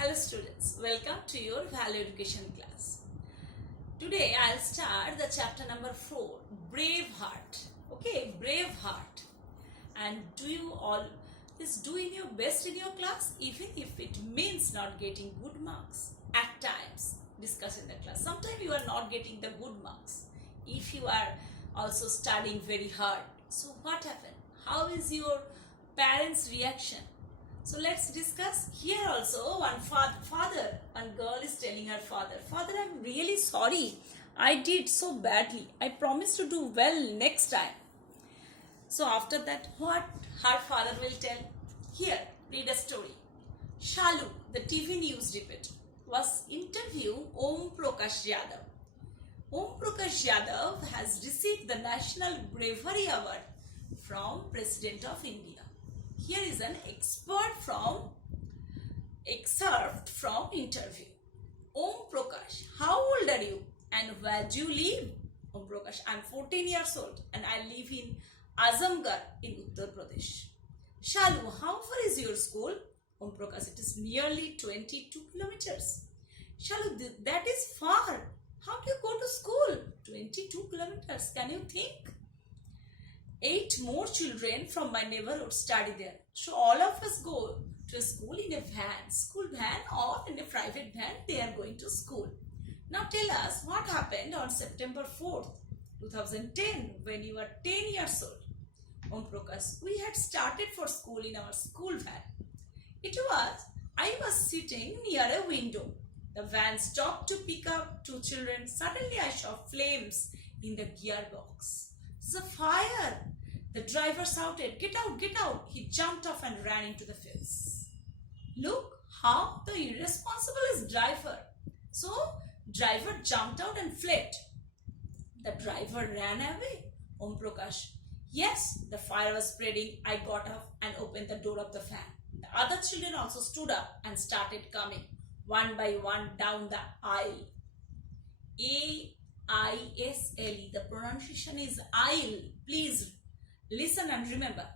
Hello students, welcome to your value education class. Today I'll start the chapter number 4, Brave Heart. Okay, Brave Heart. And do you all is doing your best in your class, even if it means not getting good marks at times. Discuss in the class. Sometimes you are not getting the good marks. If you are also studying very hard, so what happened? How is your parents' reaction? So let's discuss. Here also one one girl is telling her father, "Father, I'm really sorry. I did so badly. I promise to do well next time." So after that, what her father will tell? Here, read a story. Shalu, the TV news reporter, was interviewing Om Prakash Yadav. Om Prakash Yadav has received the National Bravery Award from President of India. Here is an excerpt from interview. Om Prakash, how old are you and where do you live? Om Prakash, I'm 14 years old and I live in Azamgarh in Uttar Pradesh. Shalu, how far is your school? Om Prakash, it is nearly 22 kilometers. Shalu, that is far. How do you go to school? 22 kilometers. Can you think? 8 more children from my neighborhood study there. So all of us go to school in a school van or in a private van. They are going to school. Now tell us what happened on September 4th, 2010 when you were 10 years old. Om Prakash, we had started for school in our school van. I was sitting near a window. The van stopped to pick up 2 children. Suddenly I saw flames in the gearbox. It's a fire! The driver shouted, "Get out, get out!" He jumped off and ran into the fields. Look how the irresponsible is driver. So, driver jumped out and fled. The driver ran away. Om Prakash, yes, the fire was spreading. I got up and opened the door of the van. The other children also stood up and started coming one by one down the aisle. A-I-S-L-E. The pronunciation is aisle. Please listen and remember.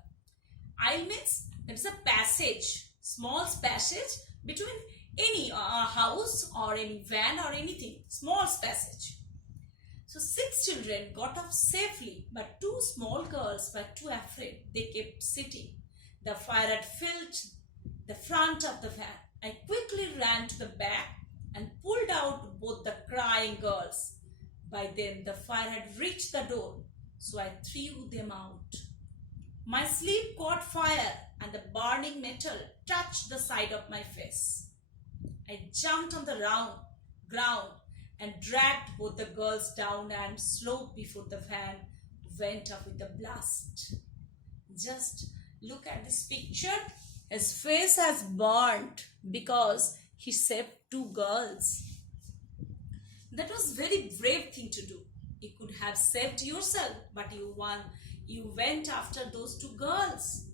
Aisle means it's a passage, small passage between any house or any van or anything. Small passage. So 6 children got off safely, but 2 small girls were too afraid. They kept sitting. The fire had filled the front of the van. I quickly ran to the back and pulled out both the crying girls. By then, the fire had reached the door, so I threw them out. My sleeve caught fire and the burning metal touched the side of my face. I jumped on the ground and dragged both the girls down and slowed before the van went off with a blast. Just look at this picture. His face has burnt because he saved 2 girls. That was very brave thing to do. You could have saved yourself, but you went after those 2 girls.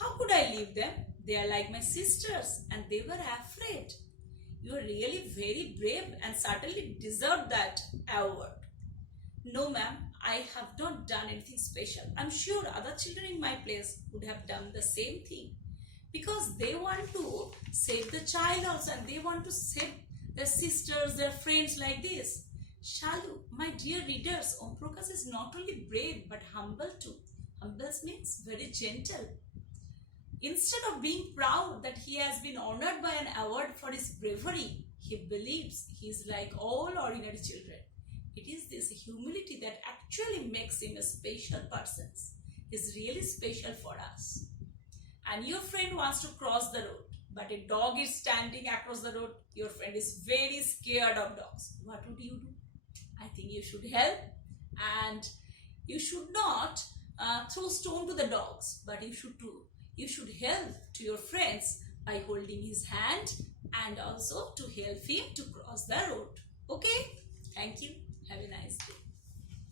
How could I leave them? They are like my sisters and they were afraid. You are really very brave and certainly deserve that award. No ma'am, I have not done anything special. I'm sure other children in my place would have done the same thing. Because they want to save the child also and they want to save their sisters, their friends like this. Shalu, my dear readers, Om Prakash is not only brave but humble too. Humble means very gentle. Instead of being proud that he has been honored by an award for his bravery, he believes he is like all ordinary children. It is this humility that actually makes him a special person. He is really special for us. And your friend wants to cross the road, but a dog is standing across the road. Your friend is very scared of dogs. What would you do? I think you should help, and you should not throw stone to the dogs, but you should help to your friends by holding his hand and also to help him to cross the road. Okay? Thank you. Have a nice day.